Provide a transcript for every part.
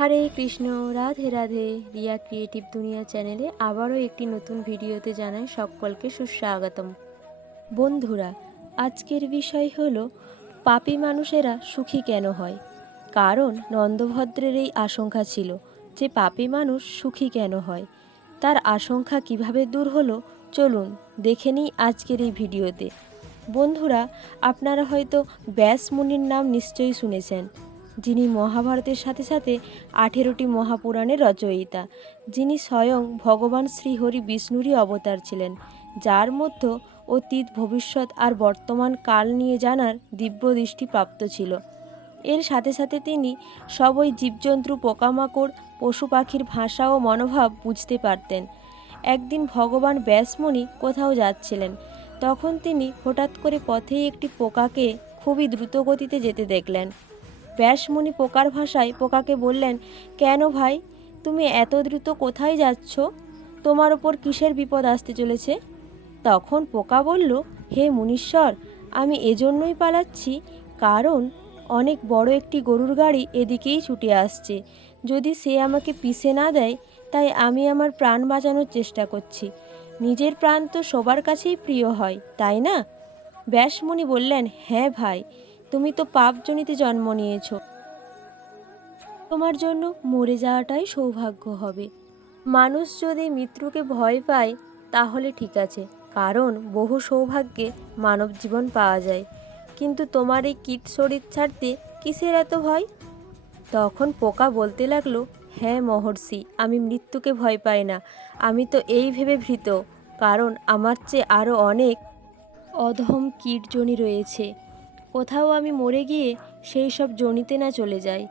হরে Krishna, Radhe Radhe. Riya creative Duniya চ্যানেলে আবারও একটি নতুন ভিডিওতে জানাই সকলকে সুস্বাগতম। বন্ধুরা, আজকের বিষয় হলো, পাপী মানুষেরা সুখী কেন হয়? কারণ নন্দভদ্রের এই আশঙ্কা ছিল যে পাপী মানুষ সুখী কেন হয়? তার আশঙ্কা কীভাবে দূর হলো? চলুন দেখে নিই আজকের এই ভিডিওতে। বন্ধুরা, আপনারা হয়তো ব্যাস মুনির নাম নিশ্চয়ই শুনেছেন। যিনি মহাভারতের সাথে সাথে আঠেরোটি মহাপুরাণের রচয়িতা। যিনি স্বয়ং ভগবান শ্রীহরি বিষ্ণুরই অবতার ছিলেন, যার মধ্যে অতীত, ভবিষ্যৎ আর বর্তমান কাল নিয়ে জানার দিব্য দৃষ্টি প্রাপ্ত ছিল। এর সাথে সাথে তিনি সবই জীবজন্তু, পোকামাকড়, পশু পাখির ভাষা ও মনোভাব বুঝতে পারতেন। একদিন ভগবান ব্যাসমণি কোথাও যাচ্ছিলেন, তখন তিনি হঠাৎ করে পথেই একটি পোকাকে খুবই দ্রুত গতিতে যেতে দেখলেন। ব্যাসমণি পোকার ভাষায় পোকাকে বললেন, কেন ভাই? তুমি এত দ্রুত কোথায় যাচ্ছ? তোমার ওপর কিসের বিপদ আসতে চলেছে? তখন পোকা বলল, হে মুনীশ্বর, আমি এজন্যই পালাচ্ছি, কারণ অনেক বড় একটি গরুর গাড়ি এদিকেই ছুটে আসছে। যদি সে আমাকে পিষে না দেয়, তাই আমি আমার প্রাণ বাঁচানোর চেষ্টা করছি। নিজের প্রাণ তো সবার কাছেই প্রিয় হয়, তাই না? ব্যাসমণি বললেন হ্যাঁ ভাই তুমি তো পাপজনিতে জন্ম নিয়েছ। তোমার জন্য মরে যাওয়াটাই সৌভাগ্য হবে। মানুষ যদি মৃত্যুকে ভয় পায়, তাহলে ঠিক আছে, কারণ বহু সৌভাগ্যে মানব জীবন পাওয়া যায়। কিন্তু তোমার এই কীট শরীর ছাড়তে কিসের এত ভয়? তখন পোকা বলতে লাগল হ্যাঁ মহর্ষি, আমি মৃত্যুকে ভয় পাই না। আমি তো এই ভেবে ভীত, কারণ আমার চেয়ে আরও অনেক অধম কীটজনী রয়েছে। কোথাও আমি মরে গিয়ে সেই সব জনিতে না চলে যাই।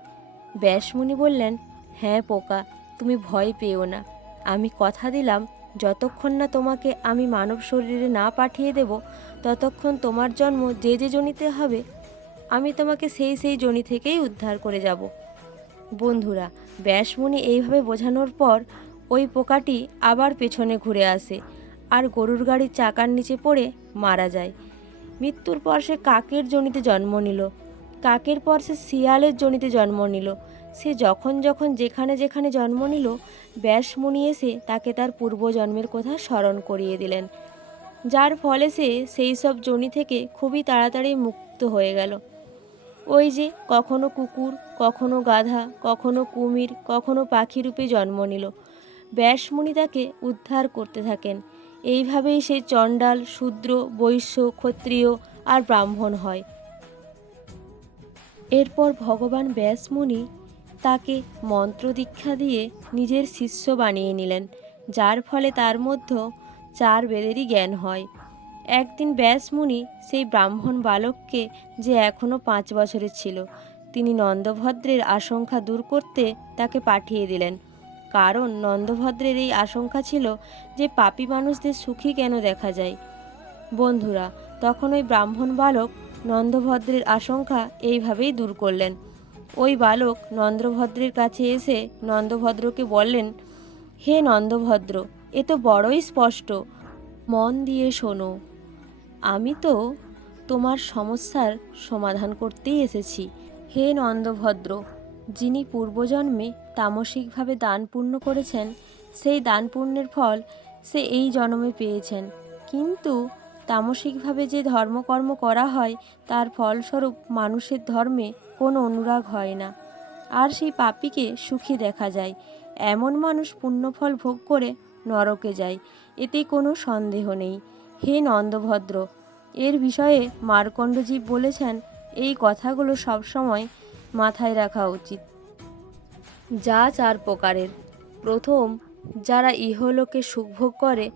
ব্যাসমুনি বললেন হ্যাঁ পোকা, তুমি ভয় পেও না। আমি কথা দিলাম, যতক্ষণ না তোমাকে আমি মানব শরীরে না পাঠিয়ে দেব, ততক্ষণ তোমার জন্ম যে যে জনিতে হবে, আমি তোমাকে সেই সেই জনি থেকেই উদ্ধার করে যাব। বন্ধুরা ব্যাসমুনি এইভাবে বোঝানোর পর ওই পোকাটি আবার পেছনে ঘুরে আসে আর গরুর গাড়ির চাকার নিচে পড়ে মারা যায়। মৃত্যুর পর সে কাকের জনিতে জন্ম নিল। কাকের পর সে শিয়ালের জনিতে জন্ম নিল। সে যখন যখন যেখানে যেখানে জন্ম নিল ব্যাসমুনি এসে তাকে তার পূর্বজন্মের কথা স্মরণ করিয়ে দিলেন। যার ফলে সে সেই সব জনি থেকে খুবই তাড়াতাড়ি মুক্ত হয়ে গেল। ওই যে কখনো কুকুর, কখনো গাধা, কখনো কুমির, কখনো পাখি রূপে জন্ম নিল। ব্যাসমুনি তাকে উদ্ধার করতে থাকেন। এইভাবেই সে চণ্ডাল, শূদ্র, বৈশ্য, ক্ষত্রিয় আর ব্রাহ্মণ হয়। এরপর ভগবান ব্যাসমুনি তাকে মন্ত্র দীক্ষা দিয়ে নিজের শিষ্য বানিয়ে নিলেন, যার ফলে তার মধ্যে চার বেদেরই জ্ঞান হয়। একদিন ব্যাসমুনি সেই ব্রাহ্মণ বালককে যে এখনও পাঁচ বছরের ছিল, তিনি নন্দভদ্রের আশঙ্কা দূর করতে তাকে পাঠিয়ে দিলেন। কারণ নন্দভদ্রের এই আশঙ্কা ছিল যে পাপী মানুষদের সুখী কেন দেখা যায়। বন্ধুরা, তখন ওই ব্রাহ্মণ বালক নন্দভদ্রের আশঙ্কা এইভাবেই দূর করলেন। ওই বালক নন্দভদ্রের কাছে এসে নন্দভদ্রকে বললেন, হে নন্দভদ্র, এ তো বড়ই স্পষ্ট। মন দিয়ে শোনো, আমি তো তোমার সমস্যার সমাধান করতেই এসেছি। হে নন্দভদ্র যিনি পূর্বজন্মে তামসিকভাবে দান পূর্ণ করেছেন, সেই দান পুণ্যের ফল সে এই জন্মে পেয়েছেন। কিন্তু তামসিকভাবে যে ধর্মকর্ম করা হয়, তার ফলস্বরূপ মানুষের ধর্মে কোনো অনুরাগ হয় না। আর সেই পাপিকে সুখী দেখা যায়। এমন মানুষ পুণ্যফল ভোগ করে নরকে যায়, এতে কোনো সন্দেহ নেই। হে নন্দভদ্র, এর বিষয়ে মার্কণ্ডজীব বলেছেন, এই কথাগুলো সবসময় মাথায় রাখা উচিত। যা চার প্রকারের। প্রথম, যারা ইহলোকে সুখভোগ করে,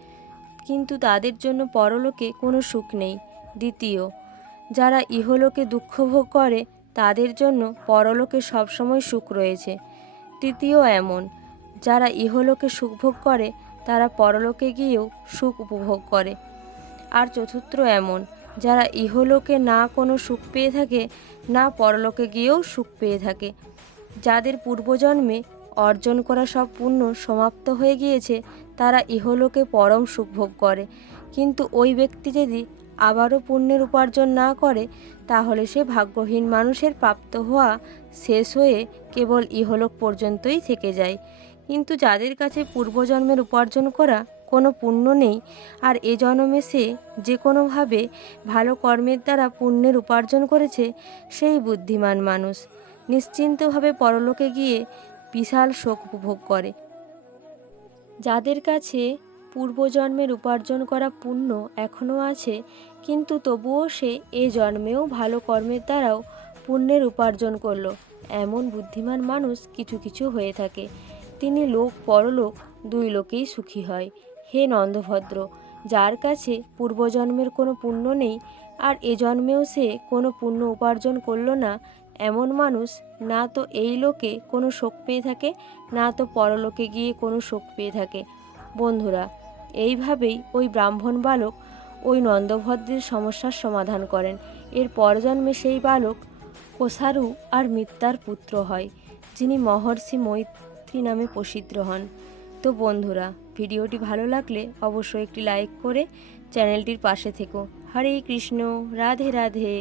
কিন্তু তাদের জন্য পরলোকে কোনো সুখ নেই। দ্বিতীয়, যারা ইহলোকে দুঃখ ভোগ করে, তাদের জন্য পরলোকে সবসময় সুখ রয়েছে। তৃতীয়, এমন, যারা ইহলোকে সুখভোগ করে, তারা পরলোকে গিয়েও সুখ উপভোগ করে। আর চতুর্থ, এমন যারা ইহলোকে না কোনো সুখ পেয়ে থাকে, না পরলোকে গিয়েও সুখ পেয়ে থাকে। যাদের পূর্বজন্মে অর্জন করা সব পুণ্য সমাপ্ত হয়ে গিয়েছে, তারা ইহলোকে পরম সুখ ভোগ করে। কিন্তু ওই ব্যক্তি যদি আবারও পুণ্যের উপার্জন না করে, তাহলে সে ভাগ্যহীন মানুষের প্রাপ্ত হওয়া শেষ হয়ে কেবল ইহলোক পর্যন্তই থেকে যায়। কিন্তু যাদের কাছে পূর্বজন্মের উপার্জন করা কোনো পুণ্য নেই। আর এ জন্মে সে যে কোনোভাবে ভালো কর্মের দ্বারা পুণ্যের উপার্জন করেছে, সেই বুদ্ধিমান মানুষ। নিশ্চিন্তভাবে পরলোকে গিয়ে বিশাল শোক উপভোগ করে। যাদের কাছে পূর্বজন্মের উপার্জন করা পুণ্য এখনও আছে, কিন্তু তবুও সে এ জন্মেও ভালো কর্মের দ্বারাও পুণ্যের উপার্জন করল। এমন বুদ্ধিমান মানুষ কিছু কিছু হয়ে থাকে। তিনি লোক পরলোক দুই লোকেই সুখী হয়। হে নন্দভদ্র, যার কাছে পূর্বজন্মের কোনো পুণ্য নেই আর এ জন্মেও সে কোনো পুণ্য উপার্জন করল না, এমন মানুষ না তো এই লোকে কোনো শোক পেয়ে থাকে, না তো পরলোকে গিয়ে কোনো শোক পেয়ে থাকে। বন্ধুরা, এইভাবেই ওই ব্রাহ্মণ বালক ওই নন্দভদ্রের সমস্যার সমাধান করেন। এর পরজন্মে সেই বালক কোষারু আর মিত্তার পুত্র হয়, যিনি মহর্ষি মৈত্রী নামে প্রসিদ্ধ হন। তো বন্ধুরা ভিডিওটি ভালো লাগলে অবশ্যই একটি লাইক করে চ্যানেলটির পাশে থেকো। হরে কৃষ্ণ রাধে রাধে।